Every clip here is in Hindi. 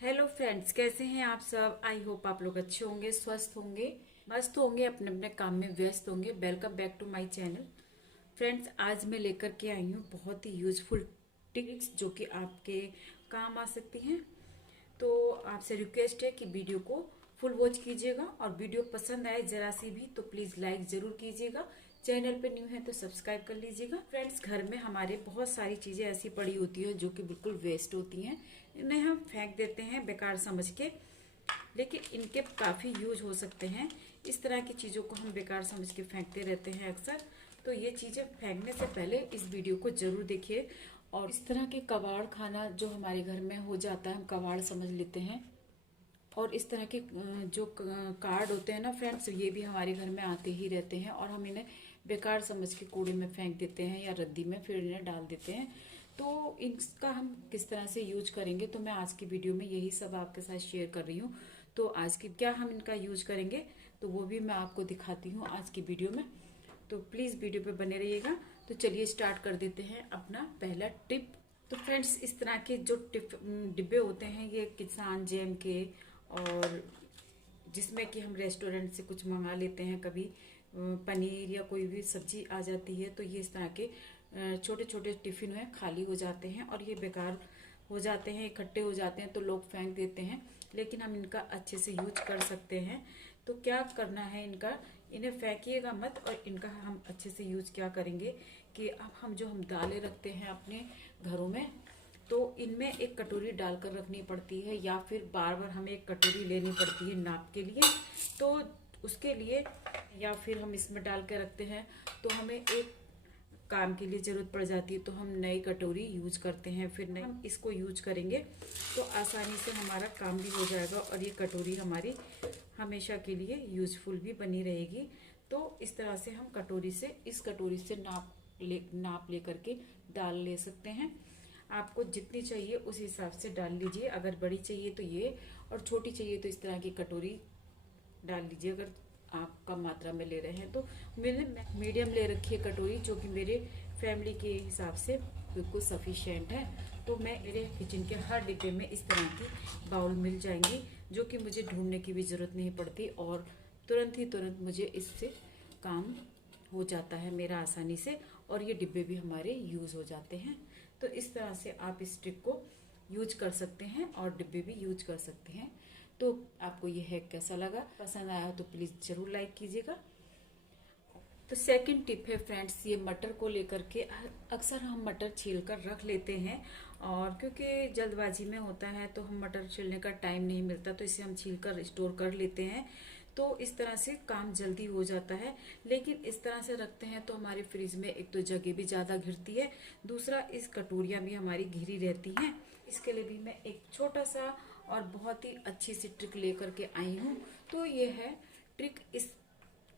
हेलो फ्रेंड्स, कैसे हैं आप सब। आई होप आप लोग अच्छे होंगे, स्वस्थ होंगे, मस्त होंगे, अपने अपने काम में व्यस्त होंगे। Welcome back to my channel. Friends, आज मैं लेकर के आई हूँ बहुत ही यूजफुल टिप्स जो कि आपके काम आ सकती हैं। तो आपसे रिक्वेस्ट है कि वीडियो को फुल वॉच कीजिएगा और वीडियो पसंद आए जरा सी भी तो प्लीज़ लाइक ज़रूर कीजिएगा। चैनल पे न्यू है तो सब्सक्राइब कर लीजिएगा। फ्रेंड्स, घर में हमारे बहुत सारी चीज़ें ऐसी पड़ी होती है जो कि बिल्कुल वेस्ट होती हैं। इन्हें हम फेंक देते हैं बेकार समझ के, लेकिन इनके काफ़ी यूज हो सकते हैं। इस तरह की चीज़ों को हम बेकार समझ के फेंकते रहते हैं अक्सर। तो ये चीज़ें फेंकने से पहले इस वीडियो को ज़रूर देखिए। और इस तरह के कबाड़ खाना जो हमारे घर में हो जाता है, हम कबाड़ समझ लेते हैं। और इस तरह के जो कार्ड होते हैं ना फ्रेंड्स, ये भी हमारे घर में आते ही रहते हैं और हम इन्हें बेकार समझ के कूड़े में फेंक देते हैं या रद्दी में, फिर इन्हें डाल देते हैं। तो इसका हम किस तरह से यूज करेंगे, तो मैं आज की वीडियो में यही सब आपके साथ शेयर कर रही हूँ। तो आज की क्या हम इनका यूज करेंगे तो वो भी मैं आपको दिखाती हूँ आज की वीडियो में। तो प्लीज़ वीडियो पे बने रहिएगा। तो चलिए स्टार्ट कर देते हैं अपना पहला टिप। तो फ्रेंड्स, इस तरह के जो डिब्बे होते हैं ये किसान जैम के, और जिसमें कि हम रेस्टोरेंट से कुछ मंगा लेते हैं, कभी पनीर या कोई भी सब्जी आ जाती है तो ये इस तरह के छोटे छोटे टिफिन है खाली हो जाते हैं और ये बेकार हो जाते हैं, इकट्ठे हो जाते हैं तो लोग फेंक देते हैं। लेकिन हम इनका अच्छे से यूज कर सकते हैं। तो क्या करना है इनका, इन्हें फेंकिएगा मत। और इनका हम अच्छे से यूज क्या करेंगे कि अब हम दालें रखते हैं अपने घरों में, तो इनमें एक कटोरी डालकर रखनी पड़ती है या फिर बार बार हमें एक कटोरी लेनी पड़ती है नाप के लिए। तो उसके लिए या फिर हम इसमें डाल के रखते हैं तो हमें एक काम के लिए ज़रूरत पड़ जाती है तो हम नई कटोरी यूज करते हैं, फिर नई हम इसको यूज करेंगे तो आसानी से हमारा काम भी हो जाएगा और ये कटोरी हमारी हमेशा के लिए यूजफुल भी बनी रहेगी। तो इस तरह से हम इस कटोरी से नाप ले करके दाल ले सकते हैं। आपको जितनी चाहिए उस हिसाब से डाल लीजिए। अगर बड़ी चाहिए तो ये, और छोटी चाहिए तो इस तरह की कटोरी डाल लीजिए अगर आप कम मात्रा में ले रहे हैं तो। मैंने मीडियम ले रखी है कटोरी जो कि मेरे फैमिली के हिसाब से बिल्कुल सफिशिएंट है। तो मैं मेरे किचन के हर डिब्बे में इस तरह की बाउल मिल जाएंगी जो कि मुझे ढूंढने की भी ज़रूरत नहीं पड़ती और तुरंत मुझे इससे काम हो जाता है मेरा आसानी से, और ये डिब्बे भी हमारे यूज़ हो जाते हैं। तो इस तरह से आप इस ट्रिक को यूज कर सकते हैं और डिब्बे भी यूज कर सकते हैं। तो आपको ये हैक कैसा लगा, पसंद आया तो प्लीज़ ज़रूर लाइक कीजिएगा। तो सेकंड टिप है फ्रेंड्स, ये मटर को लेकर के अक्सर हम मटर छील कर रख लेते हैं और क्योंकि जल्दबाजी में होता है तो हम मटर छीलने का टाइम नहीं मिलता तो इसे हम छील कर स्टोर कर लेते हैं। तो इस तरह से काम जल्दी हो जाता है। लेकिन इस तरह से रखते हैं तो हमारे फ्रिज में एक तो जगह भी ज़्यादा घिरती है, दूसरा इस कटोरियाँ भी हमारी घिरी रहती हैं। इसके लिए भी मैं एक छोटा सा और बहुत ही अच्छी सी ट्रिक लेकर के आई हूँ। तो ये है ट्रिक इस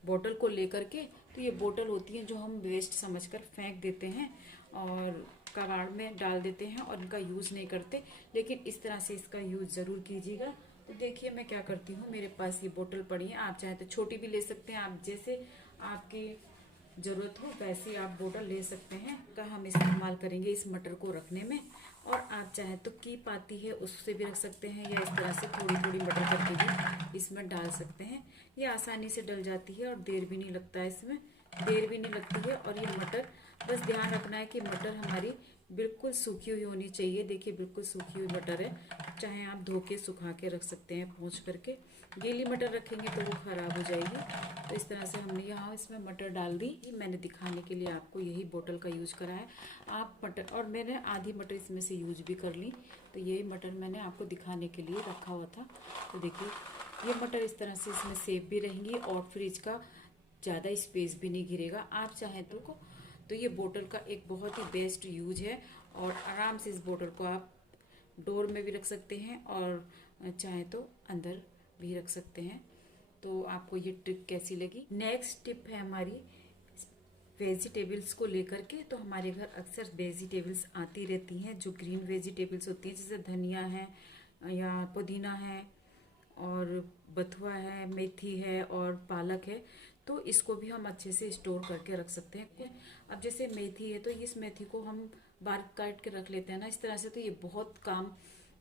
बोतल को लेकर के। तो ये बोतल होती है जो हम वेस्ट समझकर फेंक देते हैं और कबाड़ में डाल देते हैं और इनका यूज़ नहीं करते, लेकिन इस तरह से इसका यूज़ ज़रूर कीजिएगा। तो देखिए मैं क्या करती हूँ, मेरे पास ये बोतल पड़ी है, आप चाहे तो छोटी भी ले सकते हैं, आप जैसे आपकी ज़रूरत हो वैसे ही आप बोतल ले सकते हैं। का हम इस्तेमाल करेंगे इस मटर को रखने में, और आप चाहे तो कीप आती है उससे भी रख सकते हैं या इस तरह से थोड़ी थोड़ी मटर करके भी इसमें डाल सकते हैं। ये आसानी से डल जाती है और देर भी नहीं लगता है, इसमें देर भी नहीं लगती है। और ये मटर, बस ध्यान रखना है कि मटर हमारी बिल्कुल सूखी हुई होनी चाहिए। देखिए बिल्कुल सूखी हुई मटर है, चाहे आप धो के सुखा के रख सकते हैं पोंछ करके। गीली मटर रखेंगे तो वो ख़राब हो जाएगी। तो इस तरह से हमने यहाँ इसमें मटर डाल दी। मैंने दिखाने के लिए आपको यही बोतल का यूज़ करा है। आप मटर, और मैंने आधी मटर इसमें से यूज भी कर ली। तो यही मटर मैंने आपको दिखाने के लिए रखा हुआ था। तो देखिए ये मटर इस तरह से इसमें सेफ भी रहेंगी और फ्रिज का ज़्यादा स्पेस भी नहीं घिरेगा। आप चाहें तो ये बोतल का एक बहुत ही बेस्ट यूज है और आराम से इस बोतल को आप डोर में भी रख सकते हैं और चाहे तो अंदर भी रख सकते हैं। तो आपको ये ट्रिक कैसी लगी। नेक्स्ट टिप है हमारी वेजिटेबल्स को लेकर के। तो हमारे घर अक्सर वेजिटेबल्स आती रहती हैं जो ग्रीन वेजिटेबल्स होती हैं, जैसे धनिया है या पुदीना है और बथुआ है, मेथी है और पालक है। तो इसको भी हम अच्छे से स्टोर करके रख सकते हैं। अब जैसे मेथी है तो इस मेथी को हम बारीक काट के रख लेते हैं ना इस तरह से, तो ये बहुत काम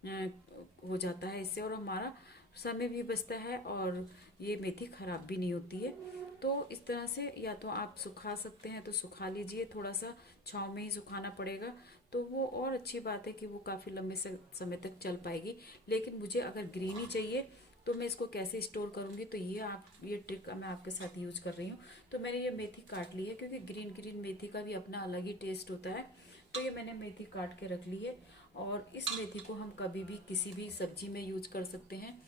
हो जाता है इससे, और हमारा समय भी बचता है और ये मेथी खराब भी नहीं होती है। तो इस तरह से या तो आप सुखा सकते हैं तो सुखा लीजिए, थोड़ा सा छाँव में ही सुखाना पड़ेगा, तो वो और अच्छी बात है कि वो काफ़ी लंबे समय तक चल पाएगी। लेकिन मुझे अगर ग्रीन ही चाहिए तो मैं इसको कैसे स्टोर करूंगी, तो ये ट्रिक मैं आपके साथ यूज कर रही हूँ। तो मैंने ये मेथी काट ली है, क्योंकि ग्रीन ग्रीन मेथी का भी अपना अलग ही टेस्ट होता है। तो ये मैंने मेथी काट के रख ली है, और इस मेथी को हम कभी भी किसी भी सब्जी में यूज कर सकते हैं।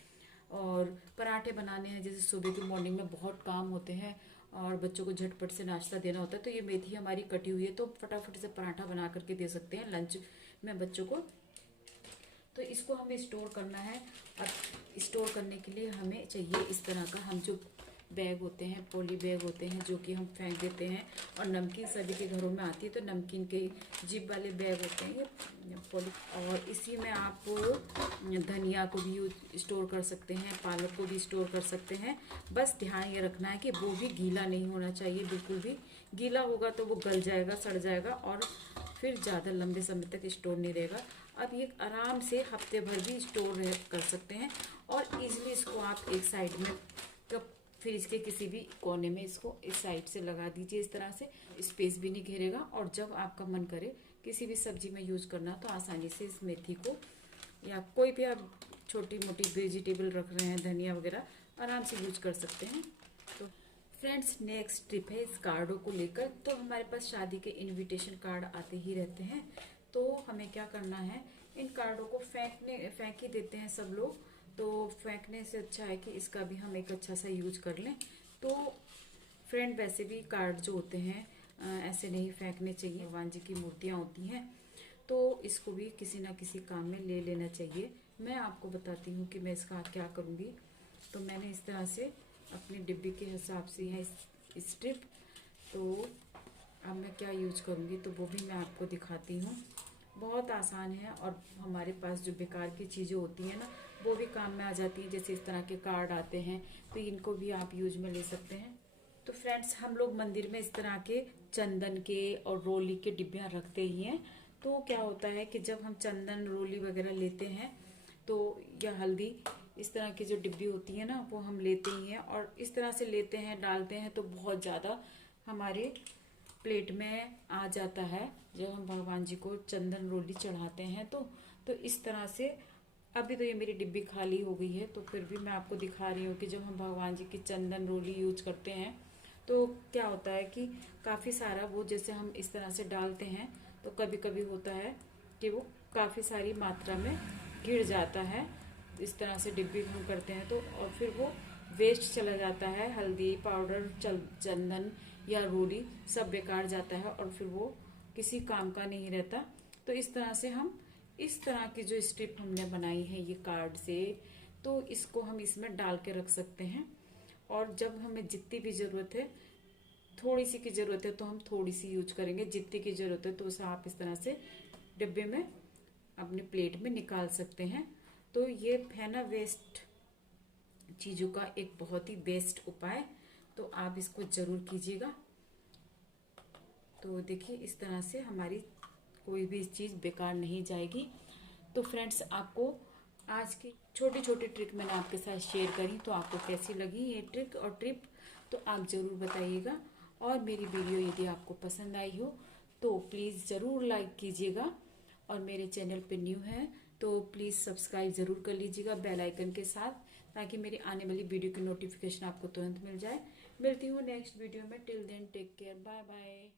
और पराठे बनाने हैं, जैसे सुबह के मॉर्निंग में बहुत काम होते हैं और बच्चों को झटपट से नाश्ता देना होता है, तो ये मेथी हमारी कटी हुई है, तो फटाफट से पराठा बना करके दे सकते हैं लंच में बच्चों को। तो इसको हमें स्टोर करना है। अब स्टोर करने के लिए हमें चाहिए इस तरह का, हम जो बैग होते हैं, पॉली बैग होते हैं, जो कि हम फेंक देते हैं, और नमकीन सभी के घरों में आती है, तो नमकीन के जिप वाले बैग होते हैं ये पॉली। और इसी में आप धनिया को भी स्टोर कर सकते हैं, पालक को भी स्टोर कर सकते हैं। बस ध्यान ये रखना है कि वो भी गीला नहीं होना चाहिए, बिल्कुल भी। गीला होगा तो वो गल जाएगा, सड़ जाएगा, और फिर ज़्यादा लंबे समय तक स्टोर नहीं रहेगा। अब ये आराम से हफ्ते भर भी स्टोर कर सकते हैं, और इजीली इसको आप एक साइड में कप फ्रिज के किसी भी कोने में इसको इस साइड से लगा दीजिए, इस तरह से स्पेस भी नहीं घेरेगा। और जब आपका मन करे किसी भी सब्जी में यूज करना, तो आसानी से इस मेथी को, या कोई भी आप छोटी मोटी वेजिटेबल रख रहे हैं, धनिया वगैरह, आराम से यूज कर सकते हैं। तो फ्रेंड्स, नेक्स्ट ट्रिप है इस कार्डों को लेकर। तो हमारे पास शादी के इनविटेशन कार्ड आते ही रहते हैं, तो हमें क्या करना है, इन कार्डों को फेंक ही देते हैं सब लोग। तो फेंकने से अच्छा है कि इसका भी हम एक अच्छा सा यूज कर लें। तो फ्रेंड, वैसे भी कार्ड जो होते हैं ऐसे नहीं फेंकने चाहिए, भगवान जी की मूर्तियाँ होती हैं, तो इसको भी किसी ना किसी काम में ले लेना चाहिए। मैं आपको बताती हूँ कि मैं इसका क्या करूँगी। तो मैंने इस तरह से अपनी डिब्बी के हिसाब से है इस स्ट्रिप। तो अब मैं क्या यूज करूँगी, तो वो भी मैं आपको दिखाती हूँ। बहुत आसान है, और हमारे पास जो बेकार की चीज़ें होती हैं ना, वो भी काम में आ जाती हैं। जैसे इस तरह के कार्ड आते हैं, तो इनको भी आप यूज में ले सकते हैं। तो फ्रेंड्स, हम लोग मंदिर में इस तरह के चंदन के और रोली के डिब्बियाँ रखते ही हैं। तो क्या होता है कि जब हम चंदन रोली वगैरह लेते हैं, तो या हल्दी, इस तरह की जो डिब्बी होती है ना, वो हम लेते ही हैं, और इस तरह से लेते हैं, डालते हैं, तो बहुत ज़्यादा हमारे प्लेट में आ जाता है जब हम भगवान जी को चंदन रोली चढ़ाते हैं। तो इस तरह से, अभी तो ये मेरी डिब्बी खाली हो गई है, तो फिर भी मैं आपको दिखा रही हूँ कि जब हम भगवान जी की चंदन रोली यूज करते हैं, तो क्या होता है कि काफ़ी सारा वो, जैसे हम इस तरह से डालते हैं, तो कभी कभी होता है कि वो काफ़ी सारी मात्रा में गिर जाता है। इस तरह से डिब्बी हम करते हैं, तो और फिर वो वेस्ट चला जाता है, हल्दी पाउडर, चंदन या रोली सब बेकार जाता है, और फिर वो किसी काम का नहीं रहता। तो इस तरह से हम, इस तरह की जो स्ट्रिप हमने बनाई है ये कार्ड से, तो इसको हम इसमें डाल के रख सकते हैं। और जब हमें जितनी भी ज़रूरत है, थोड़ी सी की ज़रूरत है तो हम थोड़ी सी यूज करेंगे, जितनी की ज़रूरत है तो उसे आप इस तरह से डिब्बे में अपने प्लेट में निकाल सकते हैं। तो ये है ना वेस्ट चीज़ों का एक बहुत ही बेस्ट उपाय, तो आप इसको ज़रूर कीजिएगा। तो देखिए, इस तरह से हमारी कोई भी चीज़ बेकार नहीं जाएगी। तो फ्रेंड्स, आपको आज की छोटी छोटी ट्रिक मैंने आपके साथ शेयर करी, तो आपको कैसी लगी ये ट्रिक और ट्रिप, तो आप ज़रूर बताइएगा। और मेरी वीडियो यदि आपको पसंद आई हो तो प्लीज़ ज़रूर लाइक कीजिएगा, और मेरे चैनल पे न्यू है तो प्लीज़ सब्सक्राइब ज़रूर कर लीजिएगा बेल आइकन के साथ, ताकि मेरी आने वाली वीडियो की नोटिफिकेशन आपको तुरंत मिल जाए। मिलती हूँ नेक्स्ट वीडियो में। Till then take care, bye bye.